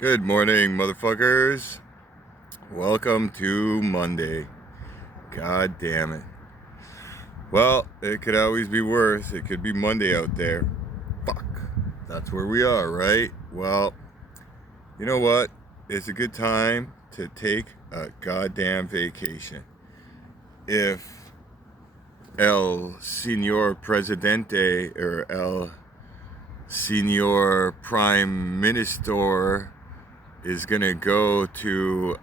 Good morning, motherfuckers. Welcome to Monday. God damn it. Well, it could always be worse. It could be Monday out there. Fuck. That's where we are, right? Well, you know what? It's a good time to take a goddamn vacation. If El Señor Presidente or El Señor Prime Minister is gonna go to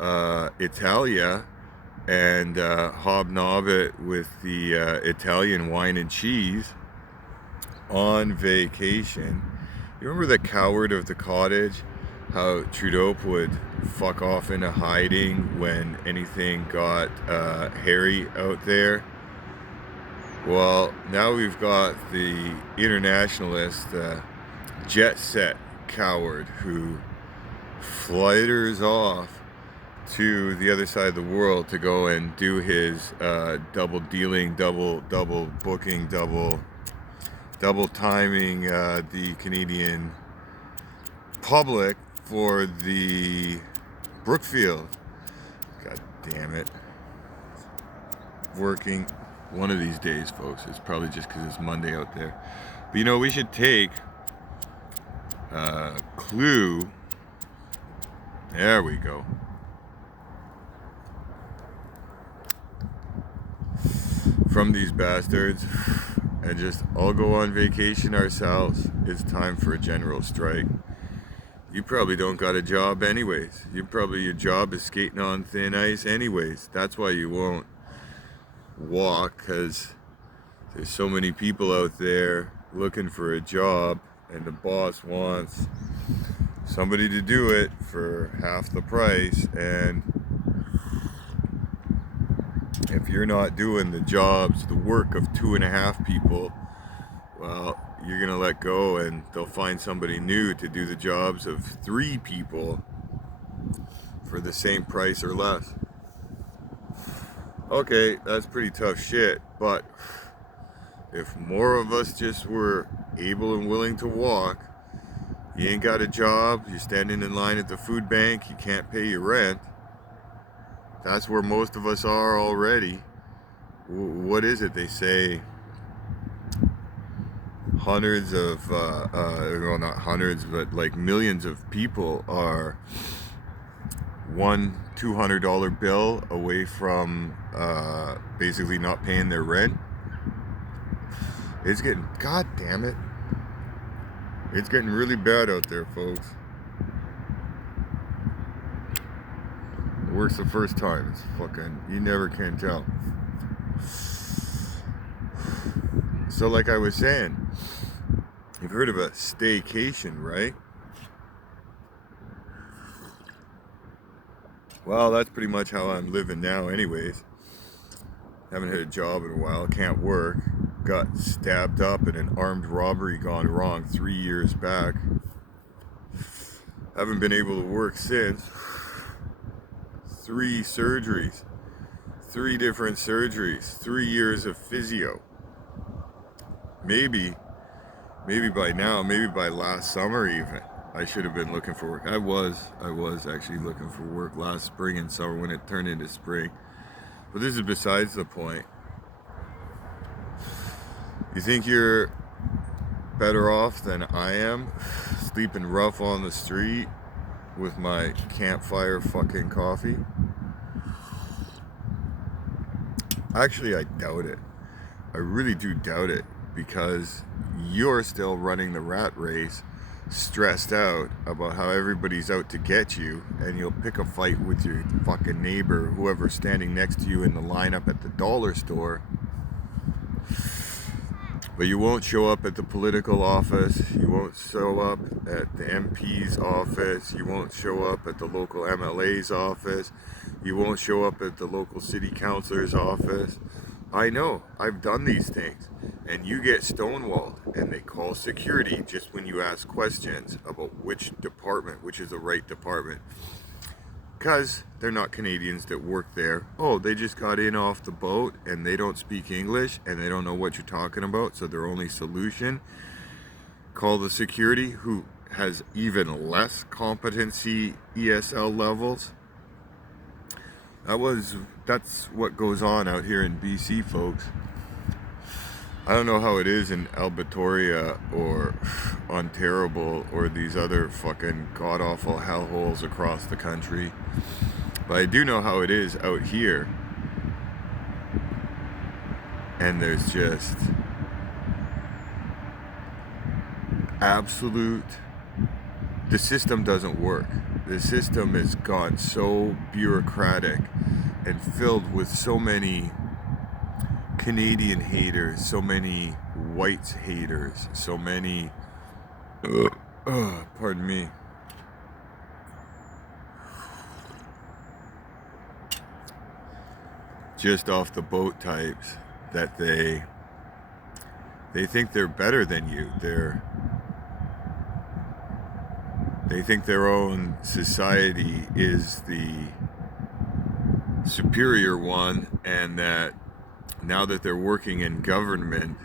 Italia and hobnob it with the Italian wine and cheese on vacation. You remember the coward of the cottage? How Trudeau would fuck off into hiding when anything got hairy out there? Well, now we've got the internationalist, jet set coward who flighters off to the other side of the world to go and do his double dealing, double booking, double timing the Canadian public for the Brookfield. God damn it. Working one of these days, folks. It's probably just because it's Monday out there. But you know, we should take clue. There we go. From these bastards and just all go on vacation ourselves. It's time for a general strike. You probably don't got a job anyways. Your job is skating on thin ice anyways. That's why you won't walk, because there's so many people out there looking for a job and the boss wants somebody to do it for half the price, and if you're not doing the work of 2.5 people, well, you're gonna let go and they'll find somebody new to do the jobs of 3 people for the same price or less. Okay, that's pretty tough shit, but if more of us just were able and willing to walk, you ain't got a job, you're standing in line at the food bank, you can't pay your rent. That's where most of us are already. What is it they say? Hundreds of, well, not hundreds, but like millions of people are one $200 bill away from basically not paying their rent. It's getting, god damn it, it's getting really bad out there, folks. It works the first time. It's fucking, you never can tell. So, like I was saying, you've heard of a staycation, right? Well, that's pretty much how I'm living now, anyways. Haven't had a job in a while, can't work. Got stabbed up in an armed robbery gone wrong 3 years back. Haven't been able to work since. 3 surgeries, 3 different surgeries, 3 years of physio. Maybe by now, maybe by last summer even, I should have been looking for work. I was actually looking for work last spring and summer when it turned into spring. But this is besides the point. You think you're better off than I am, sleeping rough on the street with my campfire fucking coffee? Actually, I doubt it. I really do doubt it, because you're still running the rat race, stressed out about how everybody's out to get you, and you'll pick a fight with your fucking neighbor, whoever's standing next to you in the lineup at the dollar store. But you won't show up at the political office, you won't show up at the MP's office, you won't show up at the local MLA's office, you won't show up at the local city councilor's office. I know, I've done these things. And you get stonewalled, and they call security just when you ask questions about which department, which is the right department. Because they're not Canadians that work there. Oh, they just got in off the boat and they don't speak English and they don't know what you're talking about. So their only solution, call the security, who has even less competency ESL levels. That's what goes on out here in BC, folks. I don't know how it is in Albatoria or Ontario or these other fucking god-awful hellholes across the country. But I do know how it is out here. And there's just the system doesn't work. The system has gone so bureaucratic and filled with so many Canadian haters, so many whites haters, so many pardon me, just off the boat types, that they think they're better than you. They think their own society is the superior one, and that now that they're working in government,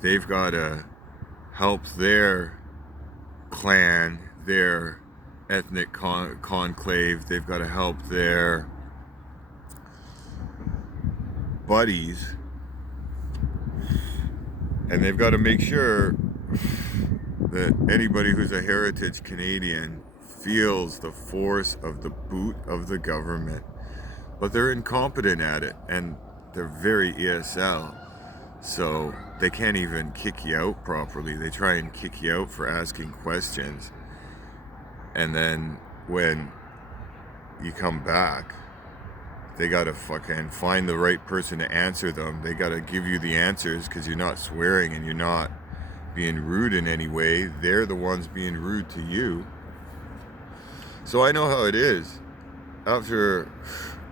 they've got to help their clan, their ethnic conclave, they've got to help their buddies, and they've got to make sure that anybody who's a heritage Canadian feels the force of the boot of the government. But they're incompetent at it, and they're very ESL, so they can't even kick you out properly. They try and kick you out for asking questions, and then when you come back, they gotta fucking find the right person to answer them. They gotta give you the answers because you're not swearing and you're not being rude in any way. They're the ones being rude to you. So I know how it is. After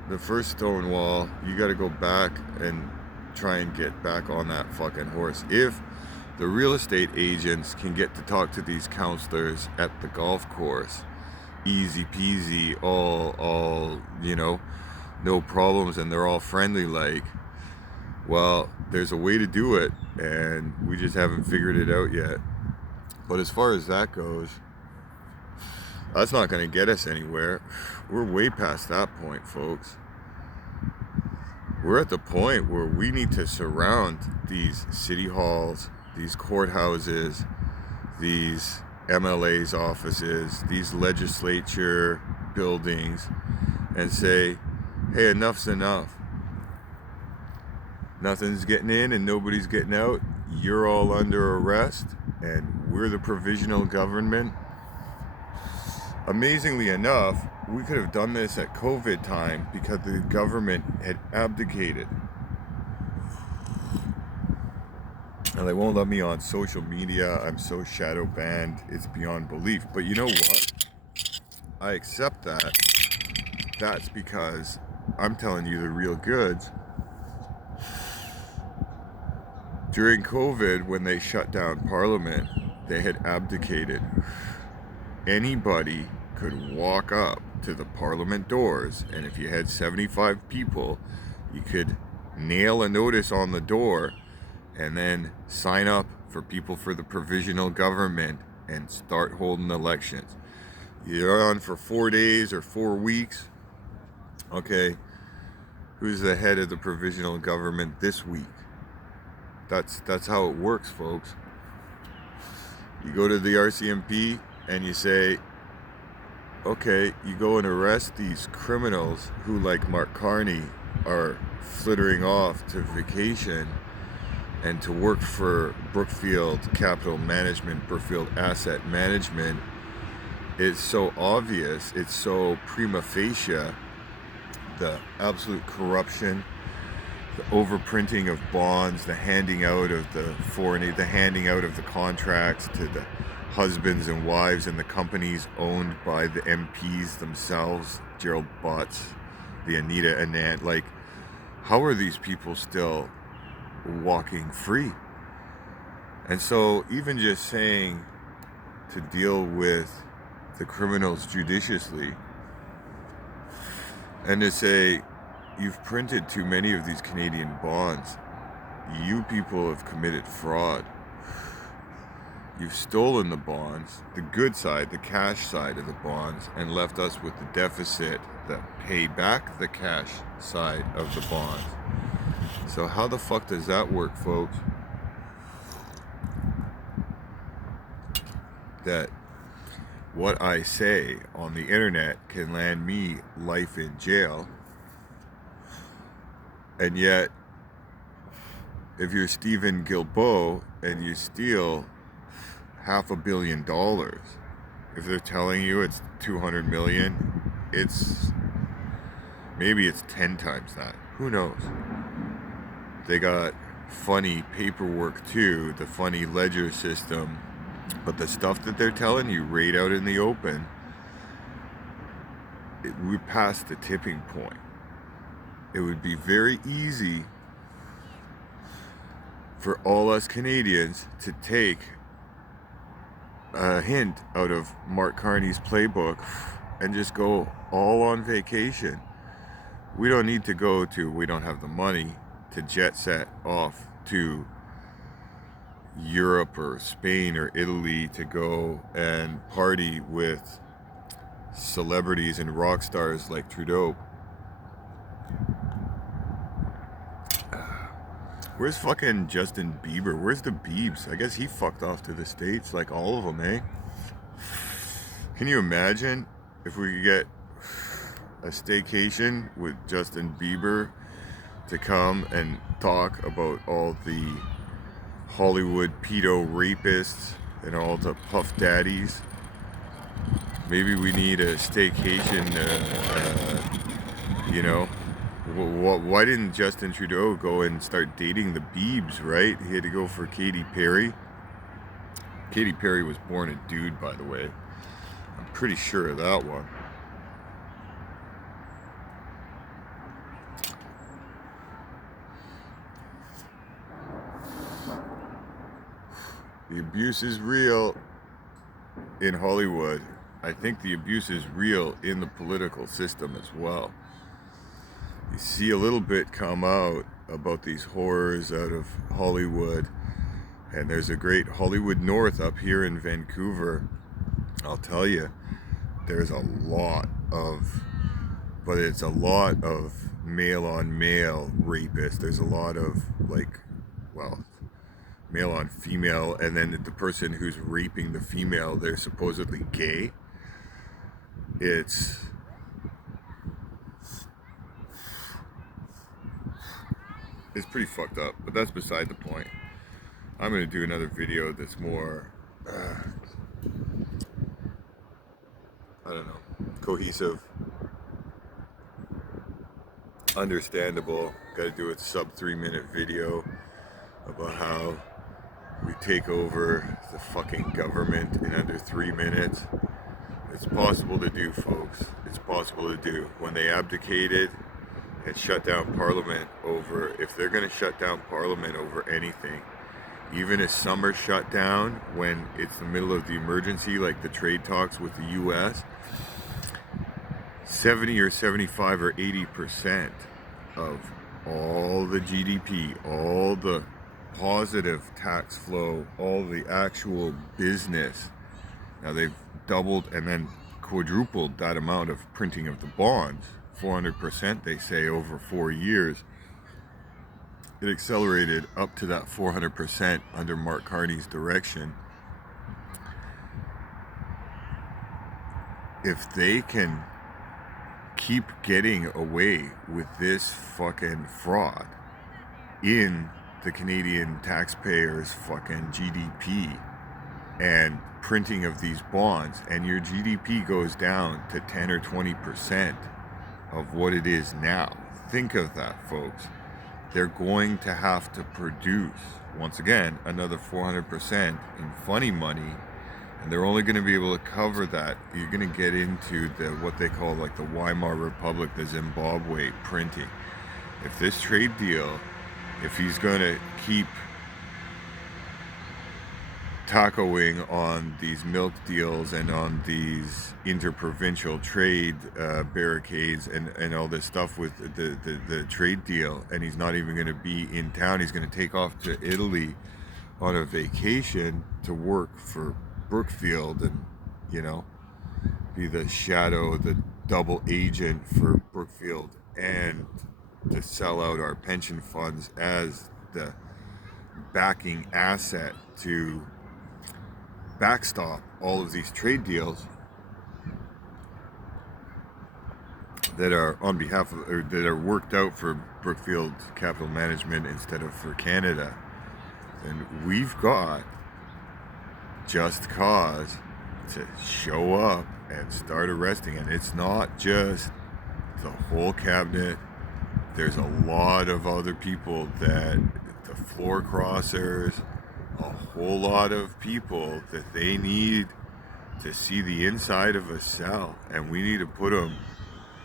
the first Stonewall, you gotta go back and try and get back on that fucking horse. If the real estate agents can get to talk to these counselors at the golf course, easy peasy, all no problems, and they're all friendly like, well, there's a way to do it, and we just haven't figured it out yet. But as far as that goes, that's not going to get us anywhere. We're way past that point, folks. We're at the point where we need to surround these city halls, these courthouses, these MLA's offices, these legislature buildings, and say, hey, enough's enough. Nothing's getting in and nobody's getting out. You're all under arrest, and we're the provisional government. Amazingly enough, we could have done this at COVID time because the government had abdicated. And they won't let me on social media. I'm so shadow banned, it's beyond belief. But you know what? I accept that. That's because I'm telling you the real goods. During COVID, when they shut down Parliament, they had abdicated. Anybody could walk up to the Parliament doors, and if you had 75 people, you could nail a notice on the door and then sign up for people for the provisional government and start holding elections. You're on for 4 days or 4 weeks. Okay, who's the head of the provisional government this week? That's how it works, folks. You go to the RCMP and you say, okay, you go and arrest these criminals who, like Mark Carney, are flittering off to vacation and to work for Brookfield Capital Management, Brookfield Asset Management. It's so obvious, it's so prima facie, the absolute corruption, the overprinting of bonds, the handing out of the handing out of the contracts to the husbands and wives and the companies owned by the MPs themselves, Gerald Butts, the Anita Anand. Like, how are these people still walking free? And so even just saying to deal with the criminals judiciously and to say, you've printed too many of these Canadian bonds, you people have committed fraud, You've stolen the bonds, the good side, the cash side of the bonds, and left us with the deficit that pay back the cash side of the bonds. So how the fuck does that work, folks? That what I say on the internet can land me life in jail, and yet if you're Stephen Guilbeault and you steal $500 million, if they're telling you it's 200 million, maybe it's 10 times that. Who knows? They got funny paperwork too, the funny ledger system, but the stuff that they're telling you right out in the open, we're past the tipping point. It would be very easy for all us Canadians to take a hint out of Mark Carney's playbook and just go all on vacation. We don't need to we don't have the money to jet set off to Europe or Spain or Italy to go and party with celebrities and rock stars like Trudeau. Where's fucking Justin Bieber? Where's the Biebs? I guess he fucked off to the States, like all of them, eh? Can you imagine if we could get a staycation with Justin Bieber to come and talk about all the Hollywood pedo rapists and all the puff daddies? Maybe we need a staycation, you know? Why didn't Justin Trudeau go and start dating the Biebs, right? He had to go for Katy Perry. Katy Perry was born a dude, by the way. I'm pretty sure of that one. The abuse is real in Hollywood. I think the abuse is real in the political system as well. You see a little bit come out about these horrors out of Hollywood, and there's a great Hollywood North up here in Vancouver. I'll tell you, there's a lot of, but it's a lot of male on male rapists. There's a lot of male on female, and then the person who's raping the female, they're supposedly gay. It's pretty fucked up, but that's beside the point. I'm going to do another video that's more, I don't know, cohesive, understandable. Got to do a sub 3-minute video about how we take over the fucking government in under 3 minutes. It's possible to do, folks. It's possible to do. When they abdicated and shut down Parliament over, if they're going to shut down Parliament over anything, even a summer shutdown when it's the middle of the emergency, like the trade talks with the US, 70 or 75 or 80% of all the GDP, all the positive tax flow, all the actual business. Now they've doubled and then quadrupled that amount of printing of the bonds. 400% they say over 4 years. It accelerated up to that 400% under Mark Carney's direction. If they can keep getting away with this fucking fraud in the Canadian taxpayers' fucking GDP and printing of these bonds, and your GDP goes down to 10 or 20% of what it is now. Think of that, folks. They're going to have to produce, once again, another 400% in funny money, and they're only going to be able to cover that. You're going to get into what they call like the Weimar Republic, the Zimbabwe printing. If this trade deal, if he's going to keep tacoing on these milk deals and on these interprovincial trade barricades and all this stuff with the trade deal, and he's not even going to be in town, he's going to take off to Italy on a vacation to work for Brookfield and, you know, be the shadow, the double agent for Brookfield, and to sell out our pension funds as the backing asset to backstop all of these trade deals that are on behalf of, or that are worked out for Brookfield Capital Management instead of for Canada. And we've got just cause to show up and start arresting. And it's not just the whole cabinet. There's a lot of other people, that the floor crossers, a whole lot of people that they need to see the inside of a cell, and we need to put them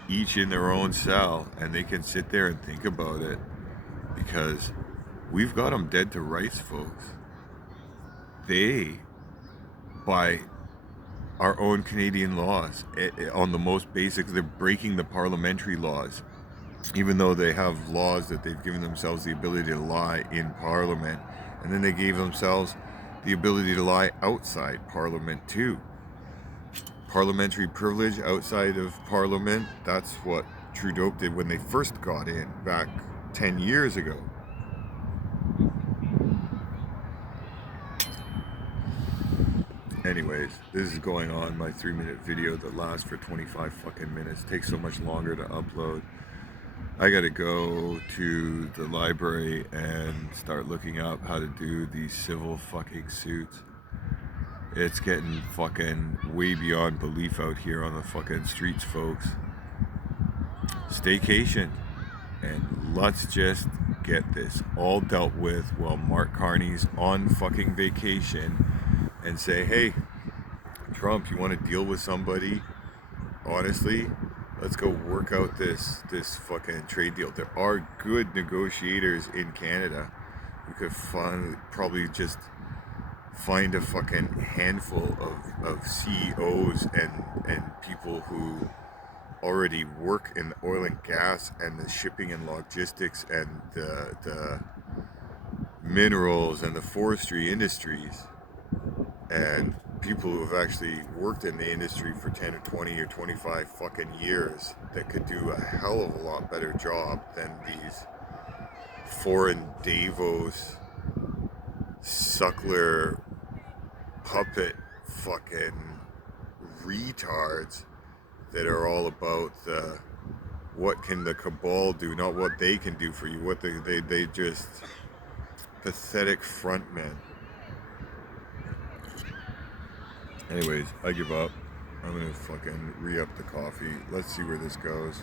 each in their own cell, and they can sit there and think about it, because we've got them dead to rights, folks. They, by our own Canadian laws, on the most basic, they're breaking the parliamentary laws, even though they have laws that they've given themselves the ability to lie in Parliament, and then they gave themselves the ability to lie outside Parliament too. Parliamentary privilege outside of Parliament, that's what Trudeau did when they first got in back 10 years ago. Anyways, this is going on my 3-minute video that lasts for 25 fucking minutes. Takes so much longer to upload. I gotta go to the library and start looking up how to do these civil fucking suits. It's getting fucking way beyond belief out here on the fucking streets, folks. Staycation. And let's just get this all dealt with while Mark Carney's on fucking vacation, and say, hey, Trump, you want to deal with somebody? Honestly, let's go work out this fucking trade deal. There are good negotiators in Canada. We could probably just find a fucking handful of CEOs and people who already work in the oil and gas and the shipping and logistics and the minerals and the forestry industries, and people who have actually worked in the industry for 10 or 20 or 25 fucking years, that could do a hell of a lot better job than these foreign Davos suckler puppet fucking retards that are all about the what can the cabal do, not what they can do for you. What they just pathetic frontmen. Anyways, I give up. I'm gonna fucking re-up the coffee. Let's see where this goes.